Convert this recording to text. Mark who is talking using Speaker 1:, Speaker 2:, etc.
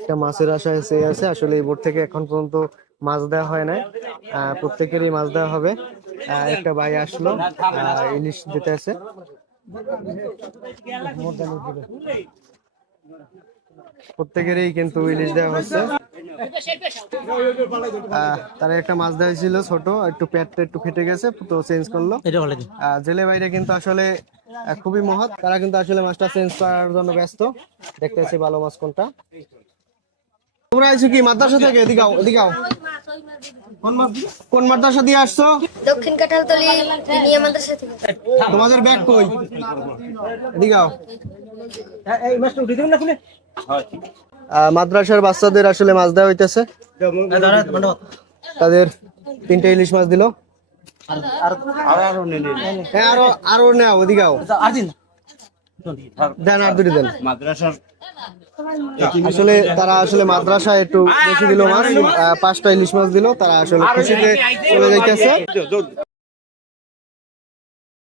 Speaker 1: একটা মাছের আশায় চেয়ে আছে। আসলে এই বোট থেকে এখন পর্যন্ত মাছ দেওয়া হয় না আহ, প্রত্যেকেরই মাছ দেওয়া হবে। একটা ভাই আসলো। ইলিশ দিতে আছে। প্রত্যেকেরই কিন্তু ইলিশ দেওয়া হচ্ছে। তারা একটা মাছ দেওয়া ছিল ছোট। একটু পেটটা একটু ফেটে গেছে তো চেঞ্জ করল। জেলে বাইরে কিন্তু আসলে খুবই মহৎ। তারা কিন্তু আসলে মাছটা চেঞ্জ করার জন্য ব্যস্ত। দেখতেছি ভালো মাছ কোনটা। তোমরা আইছো কি মাদ্রাসা থেকে? এদিকাও এদিকাও কোন মাদ্রাসা দিয়ে আসছো?
Speaker 2: দক্ষিণ কাঁঠালতলি নিয়ে মাদ্রাসা থেকে।
Speaker 1: তোমাদের ব্যাগ কই? এদিকাও
Speaker 3: এই মাছটা উঠে দিবেন না খুলে?
Speaker 1: আহ, মাদ্রাসার বাচ্চাদের আসলে মাছ দেওয়া হইতেছে। তাদের তিনটে ইলিশ মাছ দিল। হ্যাঁ আরও
Speaker 3: আরও দিন,
Speaker 1: আর দুটি দেন। আসলে তারা আসলে মাদ্রাসায় একটু বেশি দিল মাছ পাঁচটা ইলিশ মাছ দিল, তারা আসলে খুশিতে চলে যাইতেছে।